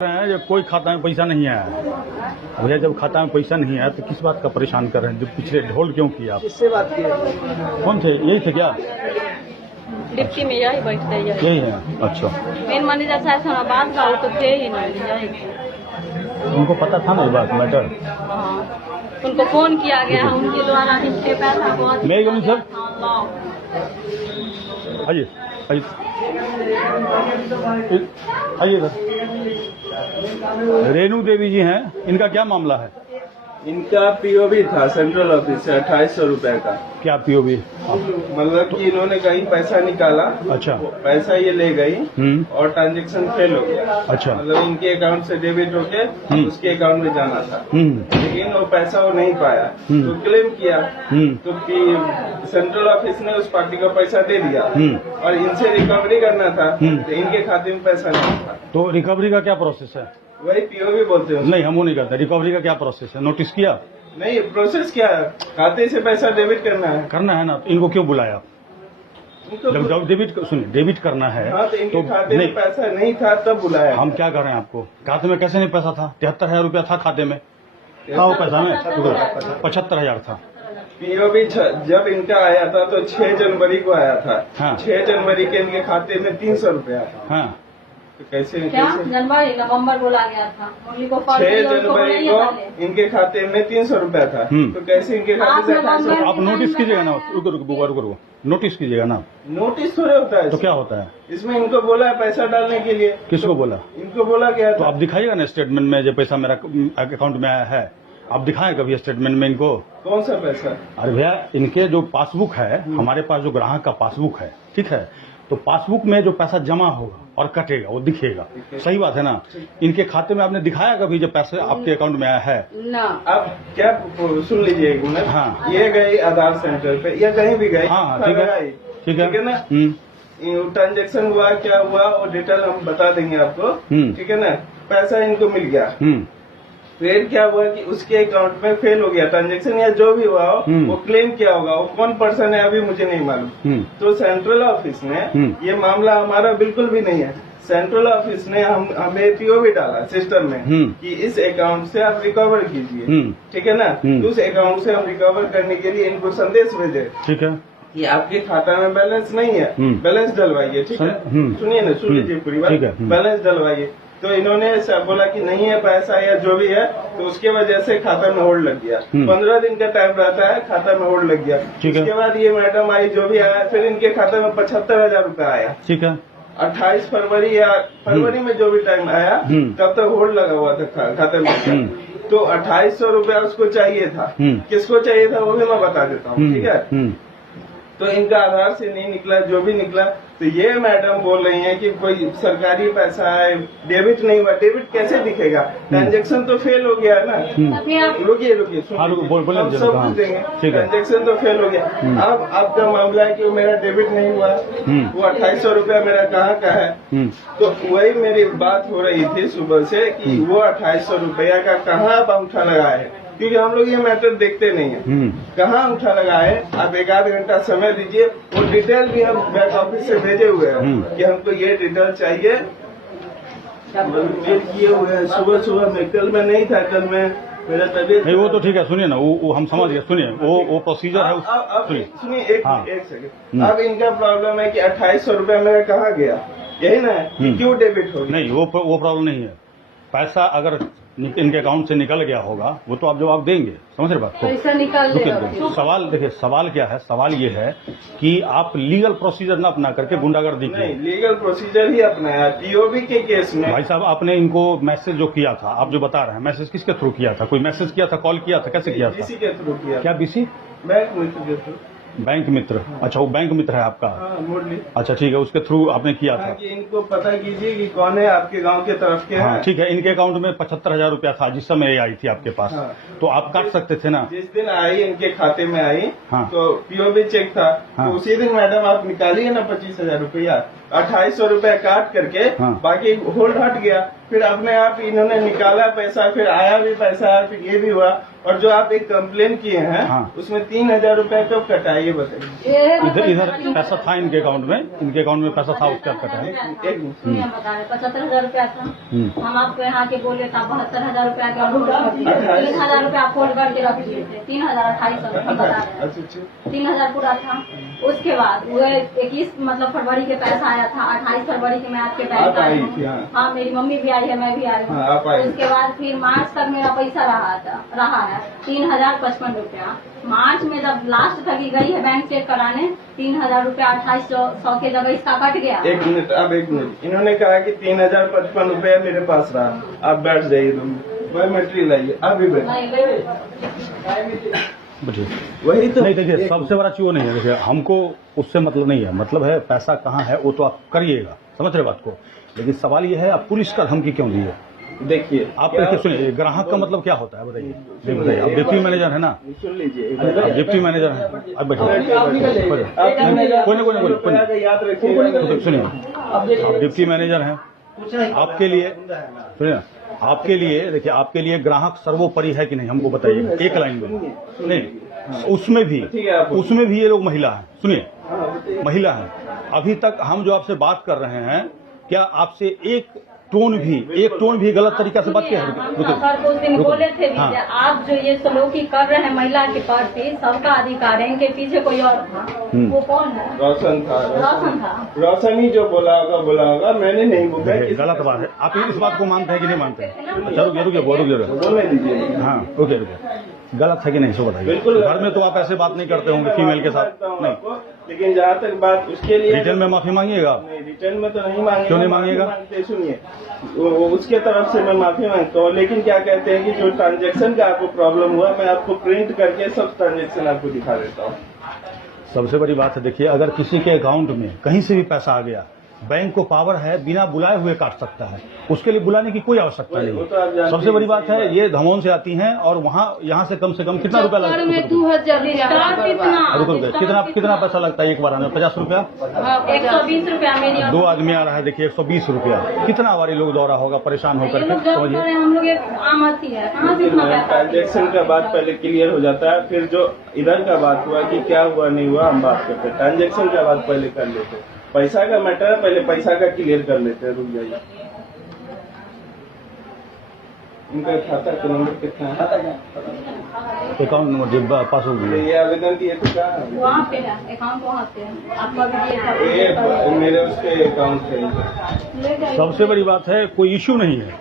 हैं जब कोई खाता में पैसा नहीं आया। भैया जब खाता में पैसा नहीं आया तो किस बात का परेशान कर रहे हैं? जो पिछले ढोल क्यों किया आप? किससे बात की? कौन थे? यही थे क्या? डिप्टी में यही बैठते हैं। यही है। अच्छा, मेन मैनेजर साहब थोड़ा बात का वो तो थे ही नहीं, यही थे। उनको पता था ना ये बात मैटर? हाँ, उनको फोन किया गया उनके द्वारा जिसके पैसा बहुत। मेरी गमी सर आइए आइए आइए सर। रेणु देवी जी हैं, इनका क्या मामला है? इनका पीओबी था सेंट्रल ऑफिस से 2800 रुपए का। क्या पीओबी? मतलब कि इन्होंने कहीं पैसा निकाला, अच्छा। पैसा ये ले गई और ट्रांजैक्शन फेल हो गया। अच्छा। मतलब इनके अकाउंट से डेबिट होके उसके अकाउंट में जाना था, लेकिन वो पैसा वो नहीं पाया तो क्लेम किया। तो सेंट्रल ऑफिस ने उस पार्टी को पैसा दे दिया और इनसे रिकवरी करना था तो इनके खाते में पैसा नहीं था। तो रिकवरी का क्या प्रोसेस है? वही पीओबी बोलते हैं। नहीं, हम वो नहीं करते। रिकवरी का क्या प्रोसेस है? नोटिस किया? नहीं, प्रोसेस क्या है, खाते से पैसा डेबिट करना है। करना है ना, तो इनको क्यों बुलाया? इनको जब डेबिट सुनिए, डेबिट करना है हाँ, तो इनके खाते नहीं, में पैसा नहीं था तब बुलाया। हम क्या कर रहे हैं आपको? खाते में कैसे नहीं पैसा था? 73,000 रुपया था खाते में। था वो पैसा में 75,000 था। पीओबी जब इनका आया था तो 6 जनवरी को आया था। हाँ। 6 जनवरी के इनके खाते में 300 रुपया था। हाँ, तो कैसे क्या जनवरी नवंबर बोला गया था मुरली को? 6 जनवरी को इनके खाते में 300 रुपया था, तो कैसे इनके खाते से 2800? आप नोटिस कीजिएगा ना। रुको, नोटिस कीजिएगा ना। नोटिस थोड़े होता है तो क्या होता है? इसमें इनको बोला है पैसा डालने के लिए। किसको बोला? इनको बोला गया तो था। आप दिखाइएगा ना स्टेटमेंट में जो पैसा मेरा अकाउंट में आया है। आप दिखाएं कभी स्टेटमेंट में इनको? कौन सा पैसा? अरे भैया, इनके जो पासबुक है, हमारे पास जो ग्राहक का पासबुक है, ठीक है, तो पासबुक में जो पैसा जमा होगा और कटेगा वो दिखेगा। सही बात है ना? इनके खाते में आपने दिखाया कभी जब पैसे आपके अकाउंट में आया है? ना। अब क्या सुन लीजिए एक मिनट। हाँ। ये गई आधार सेंटर पे या कहीं भी गई। हाँ, ठीक है, ठीक है ना। ट्रांजेक्शन हुआ, क्या हुआ और डिटेल हम बता देंगे आपको, ठीक है ना। पैसा इनको मिल गया, फिर क्या हुआ कि उसके अकाउंट में फेल हो गया ट्रांजैक्शन या जो भी हुआ हो, वो क्लेम किया होगा। वो कौन पर्सन है अभी मुझे नहीं मालूम। तो सेंट्रल ऑफिस ने ये मामला हमारा बिल्कुल भी नहीं है। सेंट्रल ऑफिस ने हमें पीओबी डाला सिस्टम में कि इस अकाउंट से आप रिकवर कीजिए, ठीक है ना। तो उस अकाउंट से हम रिकवर करने के लिए इनको संदेश भेजे, ठीक है, कि आपके खाता में बैलेंस नहीं है, बैलेंस डलवाइए, ठीक है। सुनिए ना, सुन लीजिए पूरी बात। बैलेंस डलवाइए। तो इन्होंने बोला कि नहीं है पैसा या जो भी है, तो उसके वजह से खाता में होल्ड लग गया। 15 दिन का टाइम रहता है, खाता में होल्ड लग गया। उसके बाद ये मैडम आई, जो भी आया, फिर इनके खाते में 75,000 रुपया आया, ठीक है। 28 फरवरी या फरवरी में जो भी टाइम आया तब तक होल्ड लगा हुआ था खाते में। तो 2800 रुपया उसको चाहिए था। किसको चाहिए था वो भी मैं बता देता हूँ, ठीक है। तो इनका आधार से नहीं निकला, जो भी निकला, तो ये मैडम बोल रही हैं कि कोई सरकारी पैसा है, डेबिट नहीं हुआ। डेबिट कैसे दिखेगा? ट्रांजैक्शन तो फेल हो गया है ना। रुकिए सब कुछ देंगे। ट्रांजैक्शन तो फेल हो गया। अब आपका मामला है कि वो मेरा डेबिट नहीं हुआ, वो 2800 रुपया मेरा कहाँ का है। तो वही मेरी बात हो रही थी सुबह से कि वो 2800 रुपया का कहाँ आप अंगूठा लगाए हैं, क्योंकि हम लोग ये मैटर देखते नहीं है। कहाँ अंगूठा लगाए? आप 1 आध घंटा समय दीजिए। वो डिटेल भी हम बैक ऑफिस से भेजे हुए हैं कि हमको ये डिटेल चाहिए। मेल किए हुए हैं सुबह में। कल में नहीं था, कल में मेरा तबीयत नहीं। वो तो ठीक है, सुनिए ना, वो हम समझ गए। सुनिए, वो प्रोसीजर है। सुनिए एक सेकंड। अब इनका प्रॉब्लम है कि 2800 रुपया मेरा कहाँ गया, यही ना है, क्यों डेबिट हो गया? नहीं, वो प्रॉब्लम नहीं है। पैसा अगर इनके अकाउंट से निकल गया होगा वो तो आप जवाब देंगे, समझ रहे बात को? पैसा निकाल सवाल देखिए, सवाल क्या है? सवाल ये है कि आप लीगल प्रोसीजर न अपना करके गुंडागर्दी की। नहीं, लीगल प्रोसीजर ही अपनाया। पीओबी के केस में भाई साहब, आपने इनको मैसेज जो किया था, आप जो बता रहे हैं, मैसेज किसके थ्रू किया था? कोई मैसेज किया था, कॉल किया था, कैसे किया था? बीसी के थ्रू किया। क्या बीसी? बैंक मित्र के थ्रू। बैंक मित्र? अच्छा, वो बैंक मित्र है आपका? मुरली। अच्छा, ठीक है, उसके थ्रू आपने किया था। कि इनको पता कीजिए कि कौन है आपके गांव के तरफ के। हाँ, ठीक है। इनके अकाउंट में 75,000 रुपया था जिस समय ये आई थी आपके पास। तो आप काट सकते थे ना? जिस दिन आई इनके खाते में आई, हाँ। तो पीओबी चेक था। हाँ। तो उसी दिन मैडम आप निकालिए ना 25,000 रुपया। 2800 रुपया काट करके हाँ। बाकी होल्ड हट गया, फिर अपने आप इन्होंने निकाला पैसा, फिर आया भी पैसा, फिर ये भी हुआ। और जो आप एक कंप्लेन किए हैं हाँ। उसमें 3000 रुपया कब कटा ये बताइए। इधर पैसा था इनके अकाउंट में, इनके अकाउंट में पैसा था, उसका कटा है। एक 75,000 रुपया था। हम आपको यहाँ के बोले था 72,000 रुपया का होल्ड कर दिए, 3,000 रुपया आप होल्ड करके रख दिए थे, 3,2800 बता रहे हैं। अच्छा 3,000 पूरा था। उसके बाद वो 21 मतलब फरवरी के पैसा आया था, 28 फरवरी के मैं आपके आप पैसा आई थी, हाँ। हाँ मेरी मम्मी भी आई है, मैं भी आई हाँ, आप आई। हूँ। उसके बाद फिर मार्च तक मेरा पैसा रहा है 3,055 रुपया। मार्च में जब लास्ट तक ही गई है बैंक चेक कराने, 3,000 रुपया 2800 के जगह इसका कट गया। एक मिनट, अब एक मिनट। इन्होंने कहा कि 3055 रुपया मेरे पास रहा। आप बैठ जाइए तुम, वही मटेरियल लाइए, अभी बैठ। बुझिए वही तो नहीं, देखिए सबसे बड़ा चीज वो नहीं है। देखिए हमको उससे मतलब नहीं है, मतलब है पैसा कहाँ है वो तो आप करिएगा, समझ रहे बात को। लेकिन सवाल ये है आप पुलिस का धमकी क्यों दिए? देखिए आप देखिए सुनिए, ग्राहक का मतलब क्या होता है बताइए। ये बताइए, आप डिप्टी मैनेजर है ना, सुन लीजिए, आप डिप्टी मैनेजर है, अब बैठिए कोई याद रखिए। सुनिए, आप डिप्टी मैनेजर हैं, आपके लिए सुनिए ना, आपके लिए देखिए, आपके लिए ग्राहक सर्वोपरि है कि नहीं हमको बताइए एक लाइन में। नहीं, उसमें भी ये लोग महिला है। सुनिए, महिला है। अभी तक हम जो आपसे बात कर रहे हैं, क्या आपसे एक टोन भी गलत तरीका से बात किया है? उस दिन बोले थे भी, हाँ। आप जो ये सलूकी कर रहे हैं महिला के प्रति, सबका अधिकार है, इनके पीछे कोई और था। वो कौन है? रोशन था। रोशन ही जो बोला होगा, मैंने नहीं बोला। गलत बात है। आप इस बात को मानते हैं कि नहीं मानते हैं? अच्छा रुकिए बोलने दीजिए। हाँ रुकिए, गलत है कि नहीं सो बताइए। बिल्कुल घर में तो आप ऐसे बात नहीं करते होंगे फीमेल के साथ, नहीं। लेकिन जहाँ तक बात उसके लिए रिटर्न में माफी मांगिएगा? नहीं, रिटर्न में तो नहीं मांगेगा। क्यों नहीं मांगेगा? सुनिए, उसके तरफ से मैं माफी मांगता हूँ, लेकिन क्या कहते हैं कि जो ट्रांजैक्शन का आपको प्रॉब्लम हुआ, मैं आपको प्रिंट करके सब ट्रांजैक्शन आपको दिखा देता हूँ। सबसे बड़ी बात है, देखिए अगर किसी के अकाउंट में कहीं से भी पैसा आ गया, बैंक को पावर है बिना बुलाए हुए काट सकता है, उसके लिए बुलाने की कोई आवश्यकता नहीं। सबसे बड़ी बात है ये धमोन से आती हैं और यहाँ से कम कितना रुपया लगता है? कितना पैसा लगता है एक बार आने में? 50 रुपया, 120 रुपया मेरी। 2 आदमी आ रहा है, देखिए 120 रुपया। कितना बारी लोग दौरा होगा परेशान होकर के, समझिए। हम लोग एक आम आती है, कहाँ से इतना पैसा? ट्रांजेक्शन का बात पहले क्लियर हो जाता है, फिर जो इधर का बात हुआ कि क्या हुआ नहीं हुआ हम बात करते हैं। ट्रांजेक्शन का बात पहले कर लेते हैं, पैसा का मैटर है, पहले पैसा का क्लियर कर लेते हैं। रुक जाइए, उनका खाता का नंबर कितना है? अकाउंट नंबर जब पास हो गया, ये आवेदन दिए थे कहाँ? वहाँ पे है अकाउंट, वहाँ पे है आपका भी ये मेरे उसके अकाउंट से। सबसे बड़ी बात है कोई इश्यू नहीं है,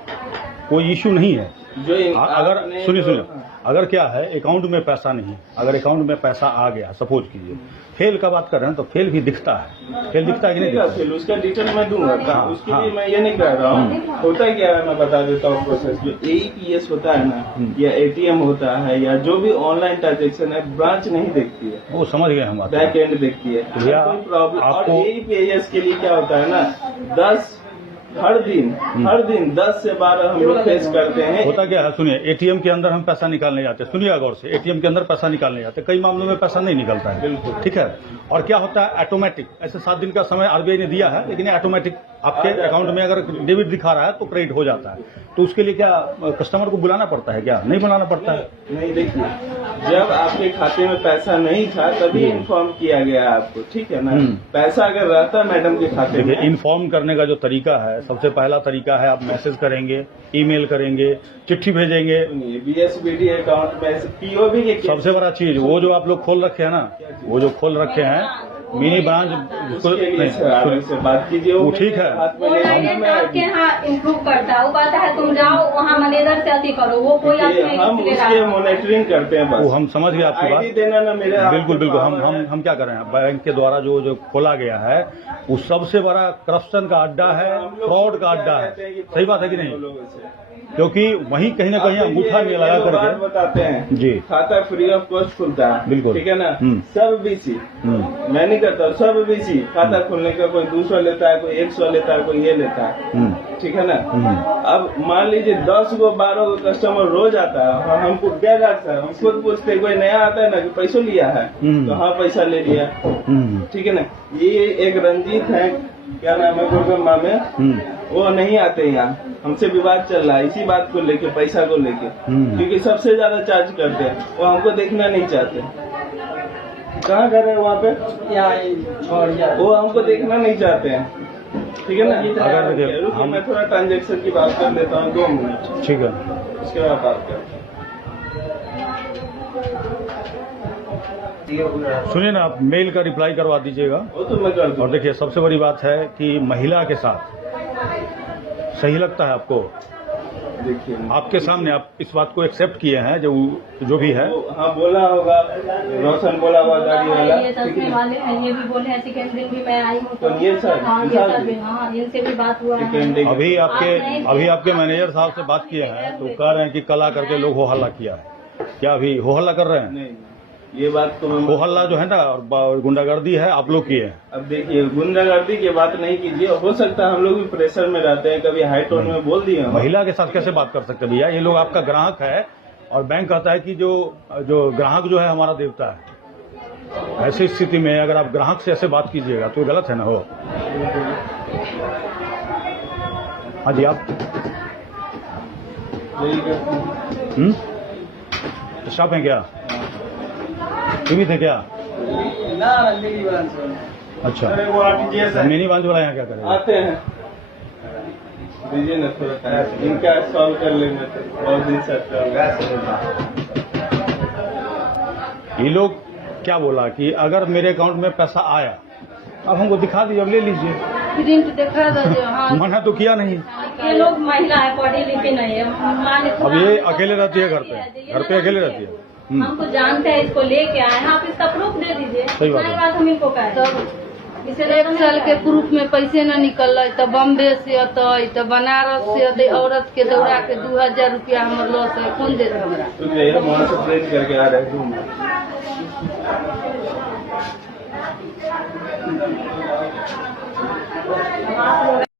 कोई इश्यू नहीं है। जो अगर सुनिए, अगर क्या है अकाउंट में पैसा नहीं, अगर अकाउंट में पैसा आ गया, सपोज कीजिए फेल का बात कर रहे हैं, तो फेल भी दिखता है। फेल दिखता है कि नहीं दिखता? फेल उसका डिटेल मैं दूंगा। हाँ, उसके हाँ। लिए मैं ये नहीं कह रहा हूँ। होता क्या है मैं बता देता हूँ प्रोसेस। जो AEPS होता है ना, या ATM होता है, या जो भी ऑनलाइन ट्रांजेक्शन है, ब्रांच नहीं देखती है, वो समझ गए हम, बैक एंड देखती है। भैया, कोई प्रॉब्लम। और आपको- AEPS के लिए क्या होता है ना, हर दिन 10 से 12 हम लोग फेस करते हैं। होता क्या है, सुनिए, ATM के अंदर हम पैसा निकालने जाते हैं, सुनिए गौर से, ATM के अंदर पैसा निकालने जाते हैं, कई मामलों में पैसा नहीं निकलता है, बिल्कुल। ठीक है। और क्या होता है, ऑटोमेटिक ऐसे 7 दिन का समय RBI ने दिया है, लेकिन ऑटोमेटिक आपके अकाउंट में अगर डेबिट दिखा रहा है तो क्रेडिट हो जाता है। तो उसके लिए क्या कस्टमर को बुलाना पड़ता है? क्या नहीं बुलाना पड़ता है? नहीं, देखिए, जब आपके खाते में पैसा नहीं था तभी इन्फॉर्म किया गया आपको, ठीक है ना। पैसा अगर रहता मैडम के खाते में, इन्फॉर्म करने का जो तरीका है, सबसे पहला तरीका है आप मैसेज करेंगे, ईमेल करेंगे, चिट्ठी भेजेंगे। BSBD अकाउंट में POB के सबसे बड़ा चीज वो जो आप लोग खोल रखे हैं ना, वो जो खोल रखे हैं मिनी ब्रांच, से बात कीजिए, वो ठीक है। वो एजेंट आपके यहाँ इम्प्रूव करता है, वो कहता है तुम जाओ वहाँ मैनेजर से अति करो, वो कोई हम उसके मॉनिटरिंग करते हैं बस। वो हम समझ गए आपकी बात। ID देना ना मेरे बिल्कुल हम क्या कर रहे हैं, बैंक के द्वारा जो खोला गया है वो सबसे बड़ा करप्शन का अड्डा है, फ्रॉड का अड्डा है। सही बात है कि नहीं? क्योंकि वहीं कहीं ना कहीं अंगूठा नहीं लगा करके बताते हैं जी, खाता फ्री ऑफ कॉस्ट खुलता है, बिल्कुल, ठीक है ना। सब BC मैं नहीं करता, सब BC खाता खोलने का कोई 200 लेता है, कोई 100 लेता है, कोई ये लेता है, ठीक है ना। अब मान लीजिए 10 को 12 को कस्टमर रोज आता है, हमको क्या करता है, हम खुद पूछते, कोई नया आता है ना कि पैसा लिया है, तो हाँ पैसा ले लिया, ठीक है ना। ये एक रंजीत है, क्या नाम है गुरुगम्मा में, वो नहीं आते यहाँ। हमसे विवाद चल रहा है इसी बात को लेके, पैसा को लेके, क्योंकि सबसे ज्यादा चार्ज करते हैं। वो हमको देखना नहीं चाहते। कहाँ घर है वहाँ पे, वो हमको देखना नहीं चाहते हैं। ठीक है ना। अगर रुकिए, मैं थोड़ा ट्रांजेक्शन की बात कर लेता हूँ 2 मिनट, ठीक है, उसके बाद बात करते हैं। सुनिए ना, आप मेल का रिप्लाई करवा दीजिएगा। वो तो मैं कर दूंगा। और देखिए, सबसे बड़ी बात है कि महिला के साथ सही लगता है आपको? देखिए आपके सामने आप इस बात को एक्सेप्ट किए हैं, जो भी है। हाँ बोला होगा, रोशन बोला हुआ गाड़ी वाला। ये दसने वाले हैं, ये भी बोले हैं। सेकेंड दिन भी मैं आई हूँ तो ये सर, हाँ, ये सर भी, हाँ, इनसे भी बात हुआ है। अभी आपके मैनेजर साहब से बात किए हैं तो कह रहे हैं कि कल आकर के लोग हो हल्ला किया है। क्या अभी हो हल्ला कर रहे हैं? नहीं, ये बात तो मैं, हो हल्ला जो है ना, और गुंडागर्दी है, आप लोग किए हैं। अब देखिए, गुंडागर्दी की बात नहीं कीजिए। हो सकता है हम लोग भी प्रेशर में रहते हैं, कभी हाई टोन में बोल दिए। महिला के साथ कैसे बात कर सकते हैं भैया? ये लोग आपका ग्राहक है और बैंक कहता है कि जो ग्राहक जो है हमारा देवता है। ऐसी स्थिति में अगर आप ग्राहक से ऐसे बात कीजिएगा तो गलत है ना। हो हाँ जी, आप स्टाफ हैं क्या? टीवी थे क्या? अच्छा, अरे वो आप दीजिए सर, मिनी बांझ वाला यहाँ क्या करेगा? आते हैं, दीजिए ना थोड़ा टाइम, इनका सॉल्व कर लेंगे। बहुत दिन से ये लोग क्या बोला कि अगर मेरे अकाउंट में पैसा आया, अब हमको दिखा दीजिए, अब ले लीजिए। प्रिंट दिखा दो। हाँ, मना तो किया नहीं। ये लोग महिला है, पढ़ी लिखी नहीं है। अब ये अकेले रहती है घर पे अकेले रहती है। हम तो जानते हैं, इसको लेके आए हैं, आप इसका प्रूफ दे दीजिए। सही बात है। बात हम इनको कहें। इसे 1 साल के प्रूफ में पैसे न निकल तो बम्बे से अतई तो बनारस से अतई, औरत के दौड़ा के 2000 रुपया हमर लॉस है। कौन देत हमरा? तो वहाँ से प्रिंट करके आ रहे हैं।